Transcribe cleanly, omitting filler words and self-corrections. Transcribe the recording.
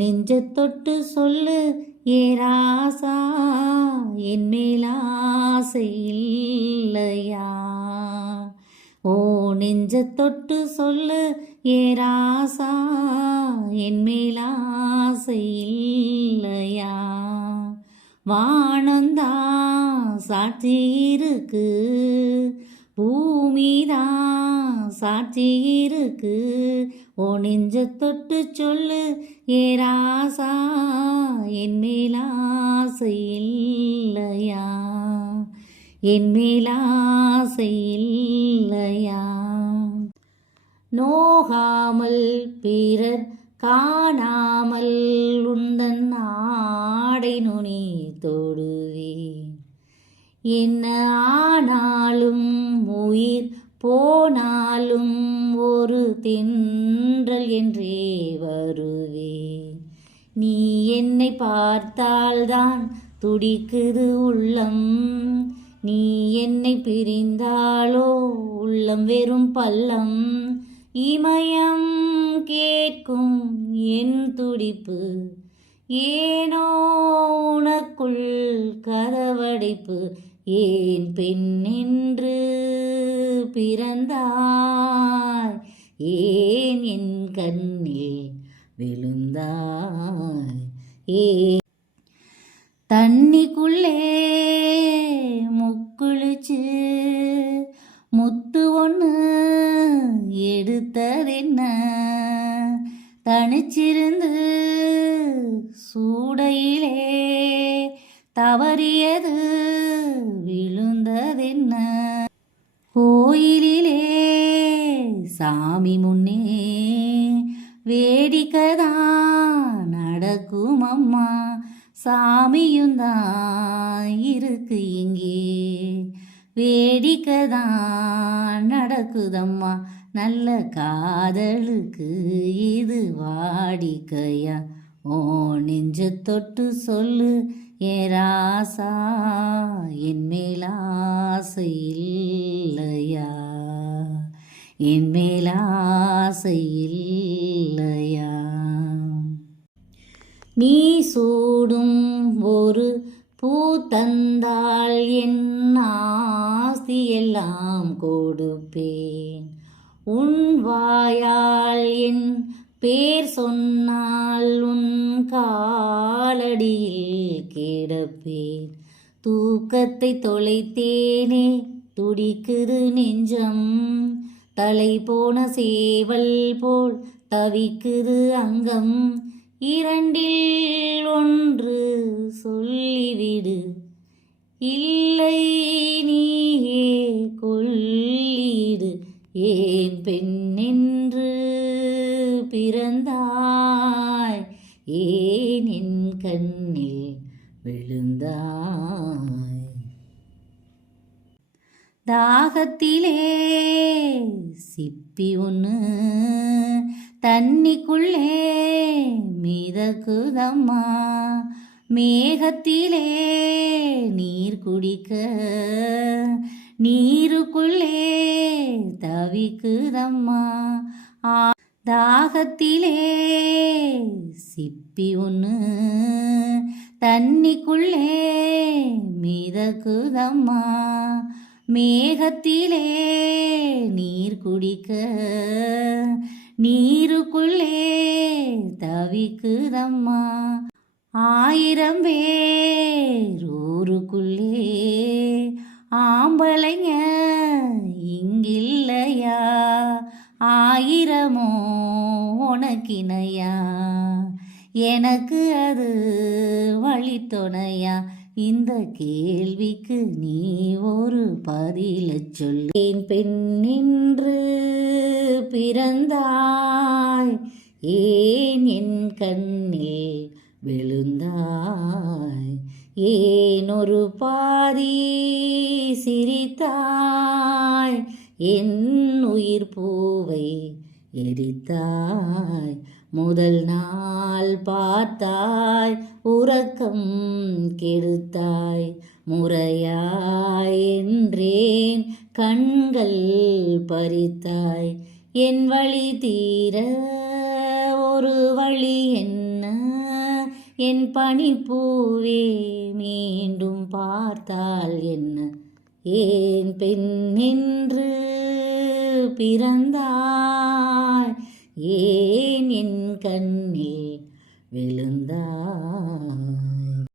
நெஞ்ச தொட்டு சொல்லு ஏ ராசா, என் மேல் ஆசை இல்லையா? ஓ நெஞ்ச தொட்டு சொல்லு ஏ ராசா, என் மேல் ஆசை இல்லையா? வானந்தான் சாட்சி இருக்கு, பூமிதான் சாட்சி இருக்கு. ஓ நெஞ்ச தொட்டு சொல்லு ஏ ராசா, என் மேல் ஆசை இல்லையா? என் மேல் ஆசை இல்லையா? நோகாமல் பிறர் காணாமல் உந்தன் ஆடை நுனி தொடுவேன். என்ன ஆனாலும் உயிர் போனாலும் ஒரு தென்றல் என்றே வருவேன். நீ என்னை பார்த்தால்தான் துடிக்குது உள்ளம், நீ என்னை பிரிந்தாலோ உள்ளம் வெறும் பள்ளம். இமயம் கேட்கும் என் துடிப்பு, ஏனோ உனக்குள் கதவடைப்பு. ஏன் பெண் என்று பிறந்தாய், ஏன் என் கண்ணில் விழுந்தாய்? தண்ணிக்குள்ளே முக்குளிச்சு முத்து ஒன்று எடுத்ததென்ன? தனிச்சிருந்து சூடையிலே தவறியது விழுந்ததென்ன? கோயிலிலே சாமி முன்னே வேடிக்கைதான் நடக்கும் அம்மா, சாமியும் தான் இருக்கு இங்கே, வேடிக்கைதான் நடக்குதம்மா. நல்ல காதலுக்கு இது வாடிக்கையா? ஓ நெஞ்ச தொட்டு சொல்லு ஏ ராசா, என் மேல் ஆசை இல்லையா? என் மேல் ஆசை இல்லையா? நீ சூடும் ஒரு பூ தந்தால் என் ஆஸ்தி எல்லாம் கொடுப்பேன். உன் வாயால் என் பேர் சொன்னால் உன் காலடியில் கிடப்பேன். தூக்கத்தை தொலைத்தேனே துடிக்குது நெஞ்சம், தலை போன சேவல் போல் தவிக்குது அங்கம். இரண்டில் ஒன்று சொல்லிவிடு, இல்லை நீயே கொள்ளிடு. ஏன் பெண் என்று பிறந்தாய், ஏன் என் கண்ணில் விழுந்தாய்? தாகத்திலே சிப்பி ஒன்று தண்ணிக்குள்ளே மிதக்குதம்மா, மேகத்திலே நீர் குடிக்க நீருக்குள்ளே தவிக்குதம்மா. தாகத்திலே சிப்பி ஒன்று தண்ணிக்குள்ளே மிதக்குதம்மா, மேகத்திலே நீர் குடிக்க நீருக்குள்ளே தவிக்குதம்மா. ஆயிரம் பேர் ஊருக்குள்ளே ஆம்பளைங்க இங்கில்லையா? ஆயிரமோ உனக்கிணையா? எனக்கு அது வழித்துணையா? இந்த கேள்விக்கு நீ ஒரு பதில சொல்லேன். பெண் என்று பிறந்தாய், ஏன் என் கண்ணில் விழுந்தாய்? ஏன் ஒரு பாதி சிரித்தாய், என் உயிர் பூவை எரித்தாய்? முதல் நாள் பார்த்தாய், உறக்கம் கெடுத்தாய். முறையாய் என்றேன், கண்கள் பறித்தாய். என் வழி தீர ஒரு வழி என்ன? என் பனிப்பூவே மீண்டும் பார்த்தால் என்ன, ஏன் பெண் என்று பிறந்தாய், ஏன் என் கண்ணில் விழுந்தாய்.